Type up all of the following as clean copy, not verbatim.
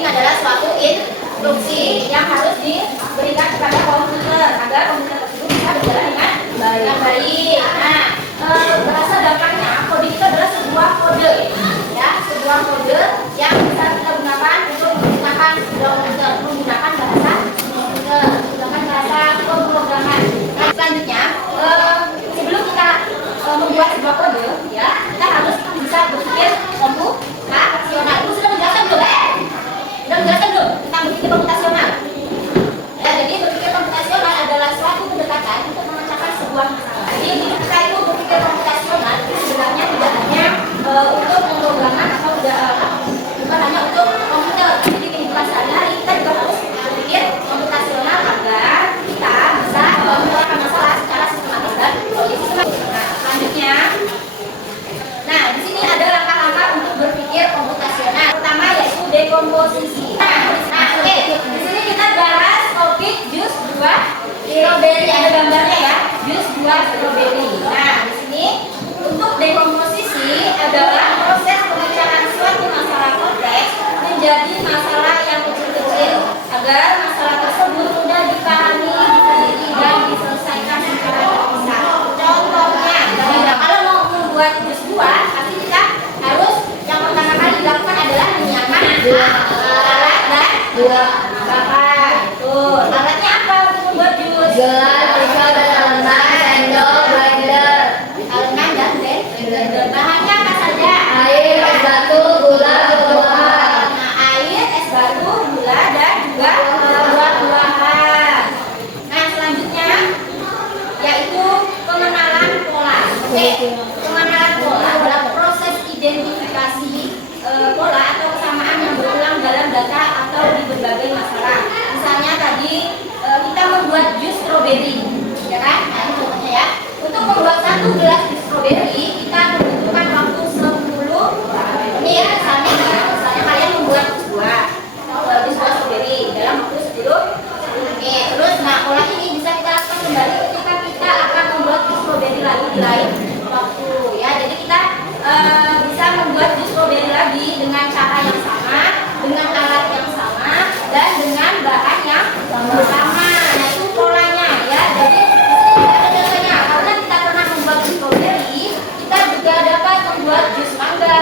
coding adalah suatu instruksi yang harus diberikan kepada komputer agar komputer tersebut bisa berjalan dengan baik. Nah, bahasa gampangnya coding itu adalah sebuah kode, ya, sebuah kode yang bisa kita gunakan untuk menggunakan komputer, menggunakan bahasa komputer, menggunakan bahasa pemrograman. Nah, selanjutnya, sebelum kita membuat sebuah kode, ya, kita harus bisa berpikir komputasional. Itu sudah menjelaskan belum? Sudah menjelaskan belum tentang berpikir komputasional? Ya, jadi berpikir komputasional adalah suatu pendekatan untuk memecahkan sebuah masalah. Jadi kita itu berpikir komputasional itu sebenarnya tidak hanya untuk pemrograman atau bukan hanya untuk komputer. Jadi kehidupan sehari-hari kita juga harus berpikir komputasional agar kita bisa menyelesaikan masalah secara sistematis dan logis. Nah, selanjutnya, nah di sini ada langkah-langkah untuk berpikir komputasional. Pertama yaitu dekomposisi. Oke, di sini kita bahas topik jus buah stroberi. Ada gambarnya ya, jus buah stroberi. Nah, di sini untuk dekomposisi adalah proses pemecahan suatu masalah kompleks menjadi masalah yang kecil-kecil agar masalah tersebut mudah dipahami, diteliti, dan diselesaikan secara terpisah. Contohnya, kalau mau membuat jus buah, pasti kita harus yang pertama kali dilakukan adalah menyiapkan alat dan bahan. Betul. Alatnya apa untuk membuat jus? Gelas, pisau, dan aleman, sendok, blender. Aleman dan blender. Bahannya apa saja? Air, es batu, gula, buah-buahan. Nah, air, es batu, gula, dan juga buah-buahan. Nah, selanjutnya yaitu pengenalan pola. Oke, pengenalan pola adalah proses identifikasi pola atau kesamaan yang berulang dalam data atau di berbagai masalah. Misalnya tadi kita membuat jus stroberi, ya kan? Nah, ini contohnya ya. Untuk membuat 1 gelas jus stroberi kita membutuhkan waktu 10 menit. Misalnya kalian membuat jus buah stroberi dalam waktu 10 menit. Terus, nah pola ini bisa kita lakukan kembali ketika kita akan membuat jus stroberi lagi di lain waktu, ya. Jadi kita bisa membuat jus stroberi lagi dengan cara yang sama, dengan alat yang sama, dan dengan bahan yang sama. Nah, itu polanya, ya. Jadi ada contohnya, karena kita pernah membuat jus stroberi, kita juga dapat membuat jus mangga,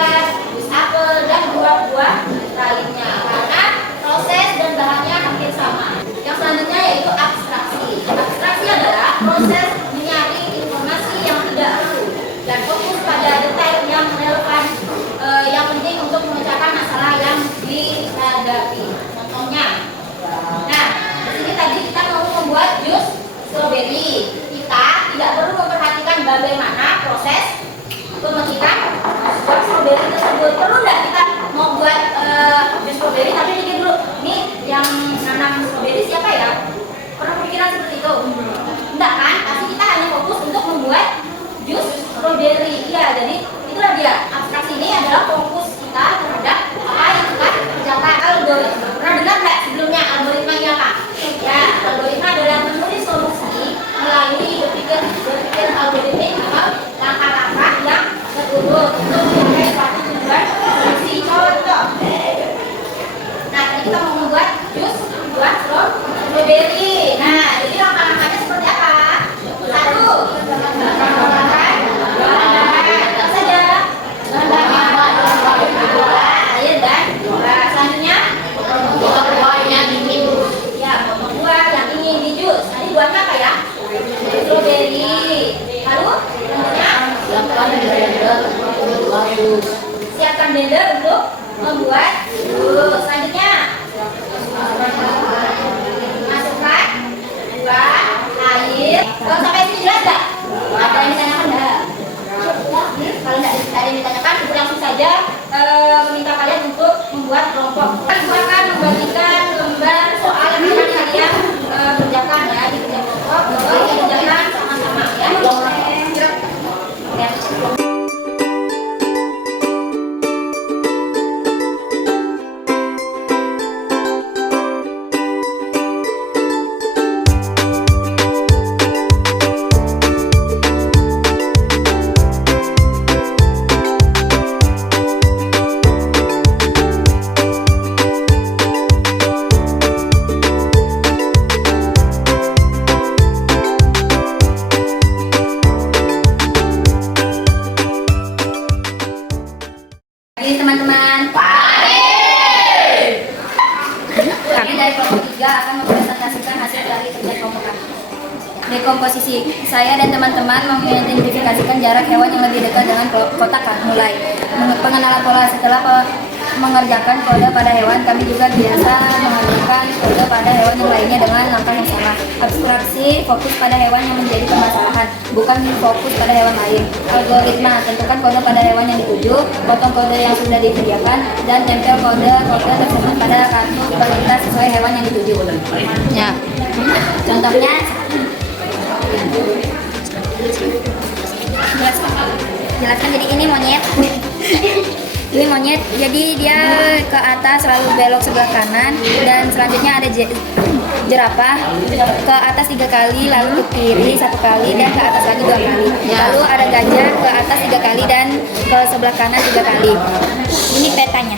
jus apel, dan buah-buah lainnya karena proses dan bahannya hampir sama. Yang selanjutnya yaitu abstraksi. Abstraksi adalah proses menyaring informasi yang tidak perlu dan fokus pada detail yang relevan, yang penting untuk memecahkan masalah yang dihadapi. Contohnya, nah di sini tadi kita mau membuat jus stroberi. Kita tidak perlu memperhatikan bagaimana proses pemetikan buah stroberi tersebut. Perlu nggak kita mau buat jus stroberi tapi mikir dulu, nih yang nanam stroberi siapa ya? Pernah pikiran seperti itu? Enggak kan? Pasti kita hanya fokus untuk membuat jus stroberi. Iya, jadi itulah dia. Abstraksi ini adalah fokus kita terhadap apa yang kita kerjakan. Algoritma. Pernah dengar nggak sebelumnya algoritma ini apa? Ya, algoritma adalah menulis solusi melalui berpikir algoritmik atau langkah-langkah yang terurut untuk mencapai suatu tujuan solusi. Contoh. Nah, tadi kita mau membuat jus buah stroberi. Nah, jadi langkah-langkahnya seperti apa? 1. Bahan apa saja? Air dan buah. Selanjutnya buah yang ingin. Ya, buah yang ingin di jus. Tadi buahnya apa ya? Stroberi. Lalu siapkan blender untuk membuat jus. Selanjutnya masukkan buah, air. Kalau sampai sini jelas nggak? Ada yang ditanyakan nggak? Kalau nggak ada yang ditanyakan, langsung saja meminta kalian untuk membuat kelompok. Kita akan membagikan lembar soal yang akan kalian kerjakan ya di kerja kelompok. Kerjakan sama-sama ya. dari kelompok 3 akan mempresentasikan hasil dari kerja kelompok A. Dekomposisi. Saya dan teman-teman mengidentifikasikan jarak hewan yang lebih dekat dengan kotak A. Mulai pengenalan pola. Setelah mengerjakan kode pada hewan, kami juga biasa mengerjakan kode pada hewan yang lainnya dengan langkah yang sama. Abstraksi, fokus pada hewan yang menjadi permasalahan, bukan fokus pada hewan lain. Algoritma, tentukan kode pada hewan yang dituju, potong kode yang sudah disediakan, dan tempel kode tersebut pada kartu identitas sesuai hewan yang dituju. Ya, contohnya, jelaskan. Jadi ini monyet. Ini monyet, jadi dia ke atas selalu belok sebelah kanan, dan selanjutnya ada jerapah ke atas 3 kali, lalu ke kiri 1 kali, dan ke atas lagi 2 kali. Lalu ada gajah ke atas 3 kali dan ke sebelah kanan 3 kali. Ini petanya.